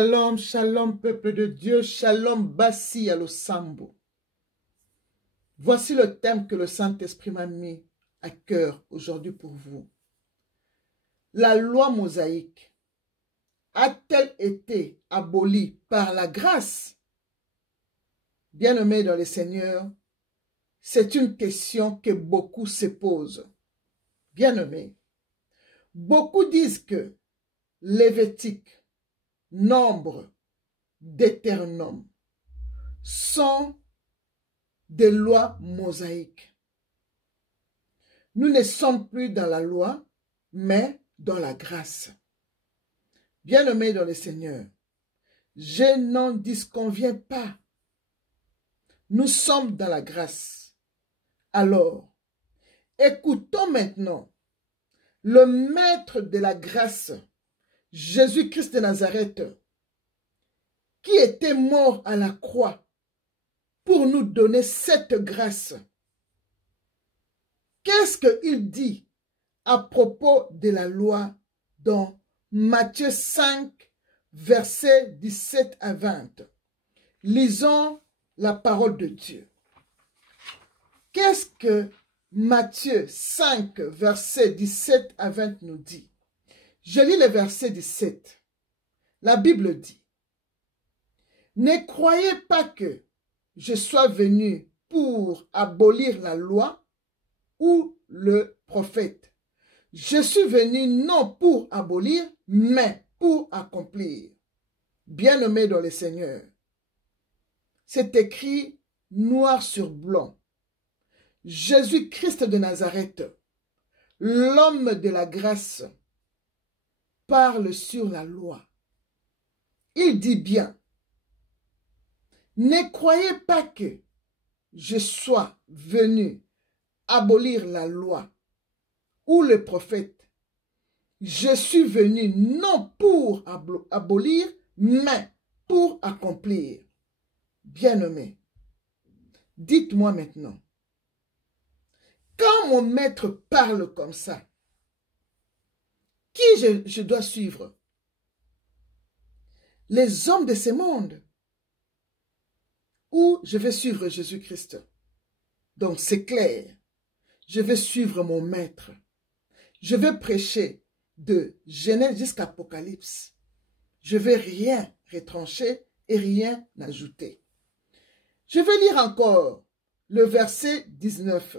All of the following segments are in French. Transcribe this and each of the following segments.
Shalom, shalom, peuple de Dieu, shalom, Bassi à l'Osambo. Voici le thème que le Saint-Esprit m'a mis à cœur aujourd'hui pour vous. La loi mosaïque a-t-elle été abolie par la grâce? Bien-aimés dans le Seigneur, c'est une question que beaucoup se posent. Bien-aimés, beaucoup disent que Lévitique, Nombre, Deutéronome sont des lois mosaïques. Nous ne sommes plus dans la loi, mais dans la grâce. Bien-aimés dans le Seigneur, je n'en disconviens pas. Nous sommes dans la grâce. Alors, écoutons maintenant le maître de la grâce, Jésus-Christ de Nazareth, qui était mort à la croix pour nous donner cette grâce. Qu'est-ce qu'il dit à propos de la loi dans Matthieu 5, versets 17 à 20? Lisons la parole de Dieu. Qu'est-ce que Matthieu 5, versets 17 à 20 nous dit? Je lis le verset 17. La Bible dit: ne croyez pas que je sois venu pour abolir la loi ou le prophète. Je suis venu non pour abolir, mais pour accomplir. Bien-aimés dans le Seigneur, c'est écrit noir sur blanc. Jésus-Christ de Nazareth, l'homme de la grâce, parle sur la loi. Il dit bien: ne croyez pas que je sois venu abolir la loi ou le prophète. Je suis venu non pour abolir, mais pour accomplir. Bien-aimé, dites-moi maintenant, quand mon maître parle comme ça, qui je dois suivre? Les hommes de ce monde? Ou je vais suivre Jésus-Christ? Donc c'est clair, je vais suivre mon maître. Je vais prêcher de Genèse jusqu'à Apocalypse. Je ne vais rien retrancher et rien ajouter. Je vais lire encore le verset 19.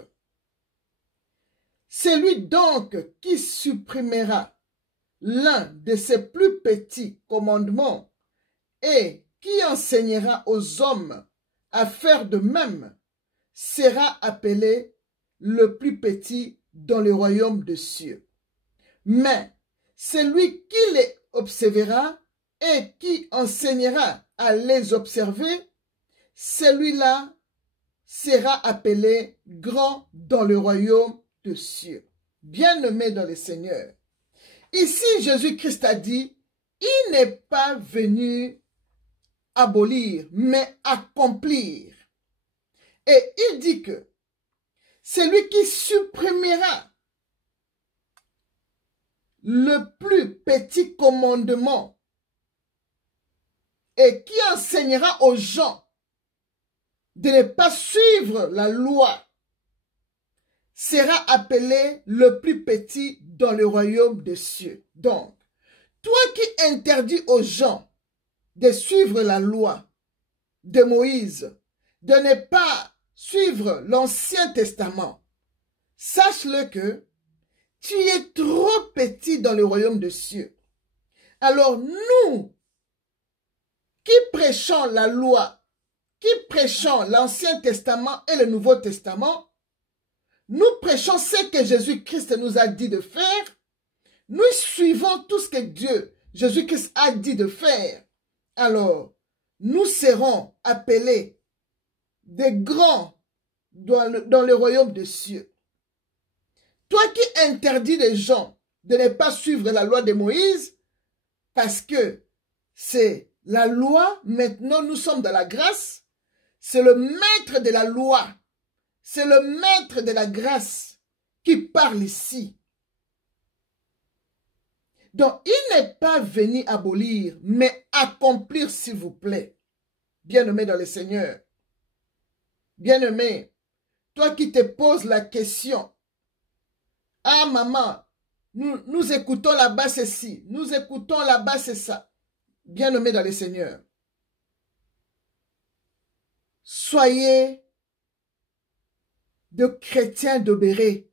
C'est lui donc qui supprimera l'un de ses plus petits commandements et qui enseignera aux hommes à faire de même, sera appelé le plus petit dans le royaume des cieux. Mais celui qui les observera et qui enseignera à les observer, celui-là sera appelé grand dans le royaume des cieux. Bien-aimé dans le Seigneur, ici Jésus-Christ a dit, il n'est pas venu abolir, mais accomplir. Et il dit que celui qui supprimera le plus petit commandement et qui enseignera aux gens de ne pas suivre la loi sera appelé le plus petit dans le royaume des cieux. Donc, toi qui interdis aux gens de suivre la loi de Moïse, de ne pas suivre l'Ancien Testament, sache-le que tu es trop petit dans le royaume des cieux. Alors nous, qui prêchons la loi, qui prêchons l'Ancien Testament et le Nouveau Testament, nous prêchons ce que Jésus-Christ nous a dit de faire. Nous suivons tout ce que Dieu, Jésus-Christ a dit de faire. Alors, nous serons appelés des grands dans le royaume des cieux. Toi qui interdis les gens de ne pas suivre la loi de Moïse, parce que c'est la loi, maintenant nous sommes dans la grâce, c'est le maître de la loi, c'est le maître de la grâce qui parle ici. Donc, il n'est pas venu abolir, mais accomplir, s'il vous plaît. Bien-aimé dans le Seigneur. Bien-aimé, toi qui te poses la question, ah maman, nous écoutons là-bas ceci, nous écoutons là-bas c'est ça. Bien-aimé dans le Seigneur. Soyez de chrétiens d'obérer.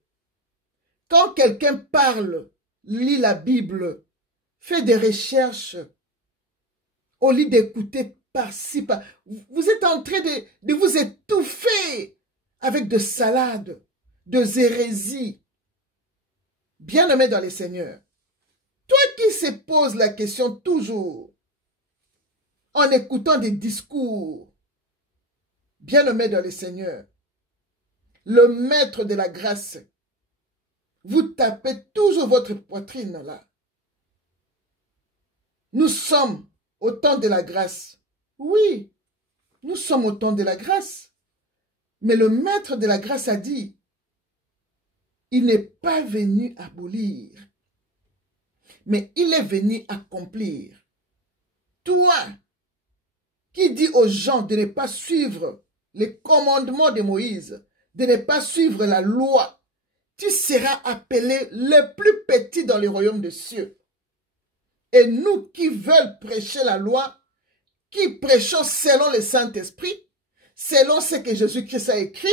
Quand quelqu'un parle, lit la Bible, fait des recherches, au lieu d'écouter par-ci, par... vous êtes en train de vous étouffer avec de salades, de hérésies. Bien-aimé dans le Seigneur, toi qui se poses la question toujours, en écoutant des discours, bien-aimé dans le Seigneur, le maître de la grâce, vous tapez toujours votre poitrine là. Nous sommes au temps de la grâce. Oui, nous sommes au temps de la grâce. Mais le maître de la grâce a dit, il n'est pas venu abolir, mais il est venu accomplir. Toi, qui dis aux gens de ne pas suivre les commandements de Moïse, de ne pas suivre la loi, tu seras appelé le plus petit dans le royaume des cieux. Et nous qui veulent prêcher la loi, qui prêchons selon le Saint-Esprit, selon ce que Jésus-Christ a écrit,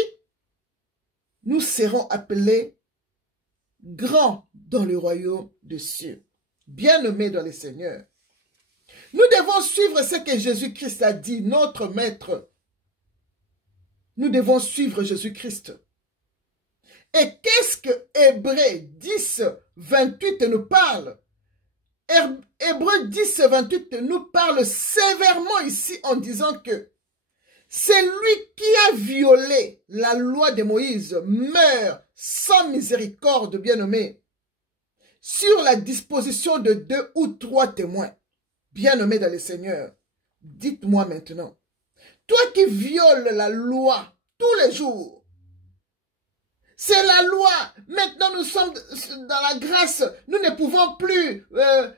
nous serons appelés grands dans le royaume des cieux. Bien-aimés dans le Seigneur. Nous devons suivre ce que Jésus-Christ a dit, notre maître. Nous devons suivre Jésus-Christ. Et qu'est-ce que Hébreux 10, 28 nous parle? Hébreux 10, 28 nous parle sévèrement ici en disant que c'est lui qui a violé la loi de Moïse meurt sans miséricorde, bien-aimé, sur la disposition de 2 ou 3 témoins. Bien-aimé dans le Seigneur, dites-moi maintenant, toi qui violes la loi tous les jours, c'est la loi. Maintenant, nous sommes dans la grâce. Nous ne pouvons plus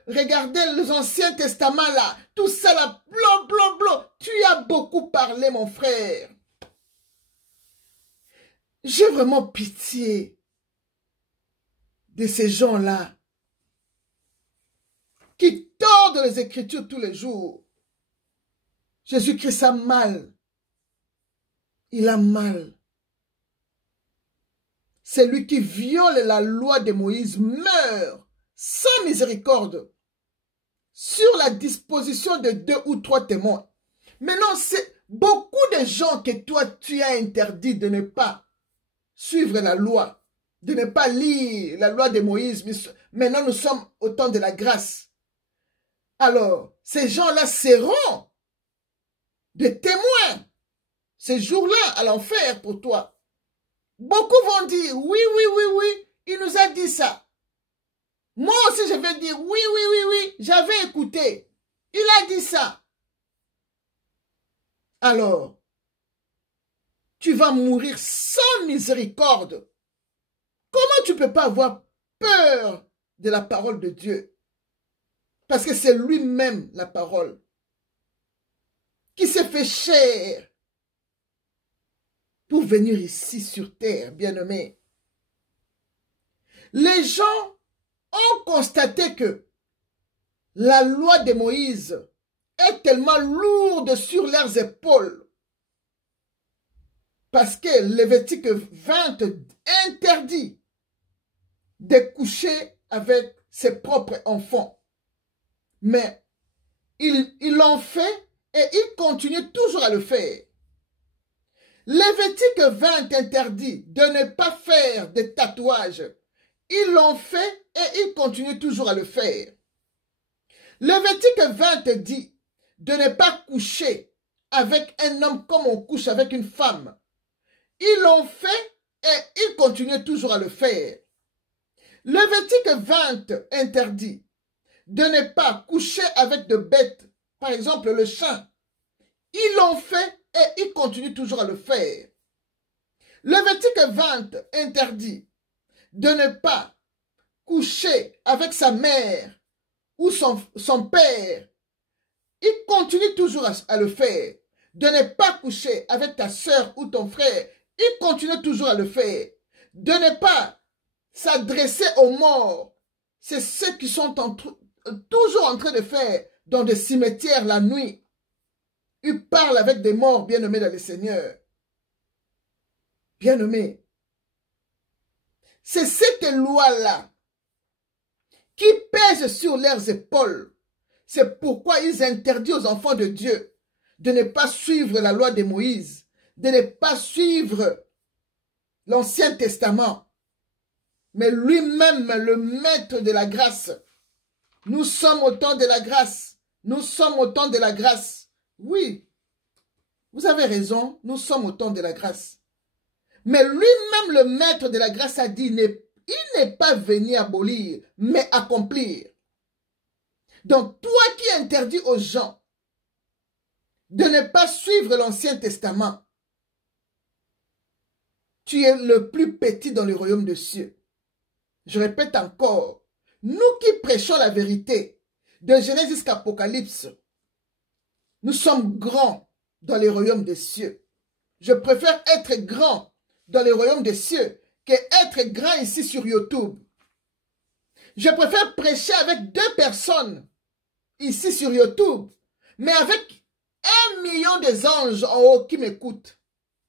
regarder les anciens testaments là. Tout ça là, blanc, blanc, blanc. Tu as beaucoup parlé, mon frère. J'ai vraiment pitié de ces gens-là qui tordent les Écritures tous les jours. Jésus-Christ a mal. Il a mal. Celui qui viole la loi de Moïse meurt sans miséricorde sur la disposition de 2 ou 3 témoins. Maintenant, c'est beaucoup de gens que toi, tu as interdit de ne pas suivre la loi, de ne pas lire la loi de Moïse. Maintenant, nous sommes au temps de la grâce. Alors, ces gens-là seront des témoins ces jours-là à l'enfer pour toi. Beaucoup vont dire, oui, oui, oui, oui, il nous a dit ça. Moi aussi, je vais dire, oui, oui, oui, oui, j'avais écouté. Il a dit ça. Alors, tu vas mourir sans miséricorde. Comment tu ne peux pas avoir peur de la parole de Dieu? Parce que c'est lui-même la parole qui s'est fait chair pour venir ici sur terre, bien-aimés. Les gens ont constaté que la loi de Moïse est tellement lourde sur leurs épaules parce que Lévitique 20 interdit de coucher avec ses propres enfants. Mais ils l'ont fait et ils continuent toujours à le faire. Lévitique 20 interdit de ne pas faire de tatouages. Ils l'ont fait et ils continuent toujours à le faire. Lévitique 20 dit de ne pas coucher avec un homme comme on couche avec une femme. Ils l'ont fait et ils continuent toujours à le faire. Lévitique 20 interdit de ne pas coucher avec de bêtes, par exemple le chien. Ils l'ont fait et ils continuent toujours à le faire. Lévitique 20 interdit de ne pas coucher avec sa mère ou son père, il continue toujours à le faire. De ne pas coucher avec ta soeur ou ton frère, il continue toujours à le faire. De ne pas s'adresser aux morts, c'est ce qu'ils sont toujours en train de faire dans des cimetières la nuit. Ils parlent avec des morts bien-aimés dans le Seigneur. Bien-aimés, c'est cette loi-là qui pèse sur leurs épaules. C'est pourquoi ils interdisent aux enfants de Dieu de ne pas suivre la loi de Moïse, de ne pas suivre l'Ancien Testament, mais lui-même, le maître de la grâce. Nous sommes au temps de la grâce. Nous sommes au temps de la grâce. Oui, vous avez raison, nous sommes au temps de la grâce. Mais lui-même, le maître de la grâce, a dit, il n'est pas venu abolir, mais accomplir. Donc, toi qui interdis aux gens de ne pas suivre l'Ancien Testament, tu es le plus petit dans le royaume des cieux. Je répète encore, nous qui prêchons la vérité, de Genèse jusqu'à Apocalypse, nous sommes grands dans le royaume des cieux. Je préfère être grand dans le royaume des cieux que être grand ici sur YouTube. Je préfère prêcher avec 2 personnes ici sur YouTube, mais avec 1 million des anges en haut qui m'écoutent.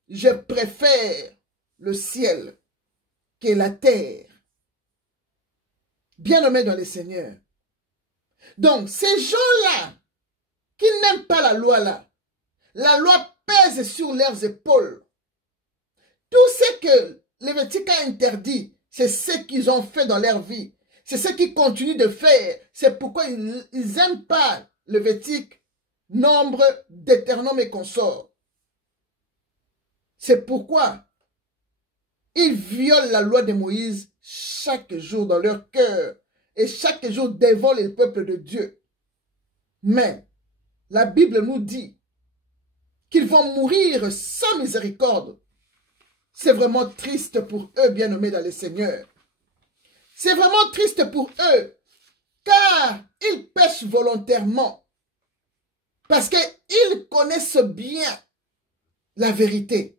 Je préfère le ciel que la terre. Bien-aimés dans le Seigneur. Donc, ces gens-là qui n'aiment pas la loi pèse sur leurs épaules. Tout ce que Lévitique a interdit, c'est ce qu'ils ont fait dans leur vie. C'est ce qu'ils continuent de faire. C'est pourquoi ils n'aiment pas Lévitique, Nombre, Deutéronome et consorts. C'est pourquoi ils violent la loi de Moïse chaque jour dans leur cœur et chaque jour dévorent le peuple de Dieu. Mais la Bible nous dit qu'ils vont mourir sans miséricorde. C'est vraiment triste pour eux, bien-aimés dans le Seigneur. C'est vraiment triste pour eux, car ils pêchent volontairement, parce qu'ils connaissent bien la vérité.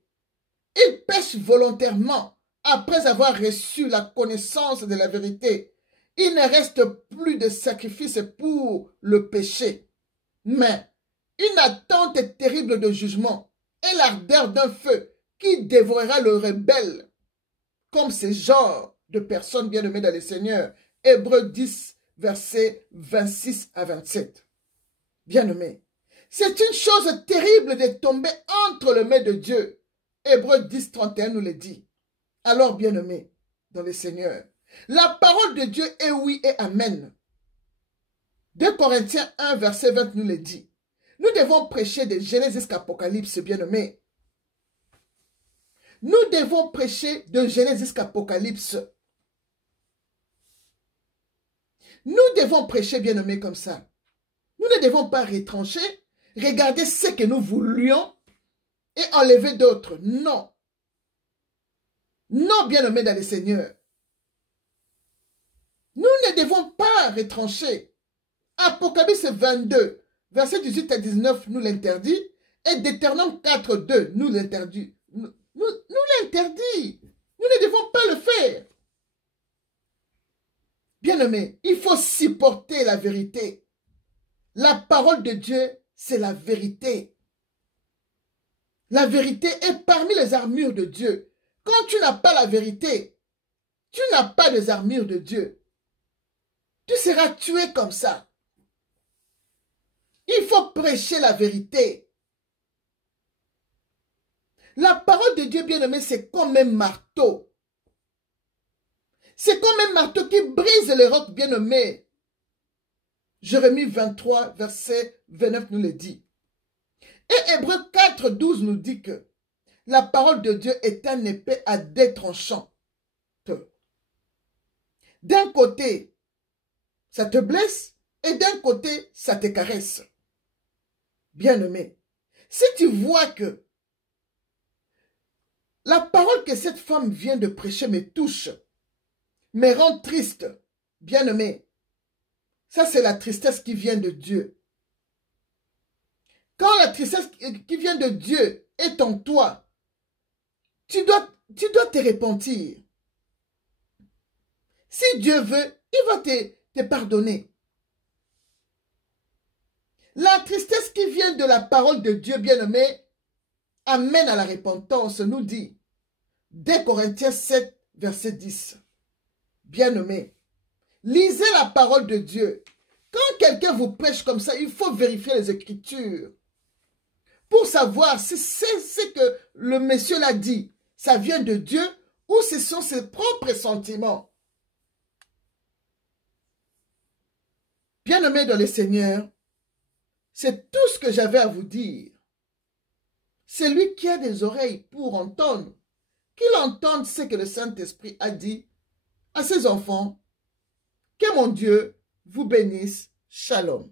Ils pêchent volontairement après avoir reçu la connaissance de la vérité. Il ne reste plus de sacrifice pour le péché, mais une attente terrible de jugement et l'ardeur d'un feu qui dévorera le rebelle, comme ce genre de personnes bien-aimées dans le Seigneur. Hébreux 10, versets 26 à 27. Bien-aimés, c'est une chose terrible de tomber entre les mains de Dieu. Hébreux 10, 31 nous le dit. Alors, bien-aimés dans le Seigneur, la parole de Dieu est oui et amen. 2 Corinthiens 1, verset 20 nous le dit. Nous devons prêcher de Genèse jusqu'à Apocalypse, bien-aimés. Nous devons prêcher de Genèse jusqu'à Apocalypse. Nous devons prêcher, bien-aimés, comme ça. Nous ne devons pas retrancher, regarder ce que nous voulions et enlever d'autres. Non. Non, bien-aimés dans le Seigneur. Nous ne devons pas retrancher. Apocalypse 22, verset 18 à 19 nous l'interdit et Deutéronome 4, 2 nous l'interdit. Nous l'interdit. Nous ne devons pas le faire. Bien-aimés, il faut supporter la vérité. La parole de Dieu, c'est la vérité. La vérité est parmi les armures de Dieu. Quand tu n'as pas la vérité, tu n'as pas les armures de Dieu. Tu seras tué comme ça. Il faut prêcher la vérité. La parole de Dieu, bien-aimé, c'est comme un marteau. C'est comme un marteau qui brise les rocs, bien-aimés. Jérémie 23, verset 29 nous le dit. Et Hébreux 4, 12 nous dit que la parole de Dieu est un épée à 2 tranchants. D'un côté, ça te blesse et d'un côté, ça te caresse. Bien-aimé, si tu vois que la parole que cette femme vient de prêcher me touche, me rend triste, bien-aimé, Ça, c'est la tristesse qui vient de Dieu. Quand la tristesse qui vient de Dieu est en toi, tu dois te repentir. Si Dieu veut, il va te pardonner. La tristesse qui vient de la parole de Dieu, bien-aimé, amène à la repentance, nous dit 2 Corinthiens 7, verset 10. Bien-aimé, lisez la parole de Dieu. Quand quelqu'un vous prêche comme ça, il faut vérifier les Écritures pour savoir si c'est ce que le monsieur l'a dit, ça vient de Dieu ou ce sont ses propres sentiments. Bien-aimés dans le Seigneur, c'est tout ce que j'avais à vous dire. Celui qui a des oreilles pour entendre, qu'il entende ce que le Saint-Esprit a dit à ses enfants. Que mon Dieu vous bénisse. Shalom.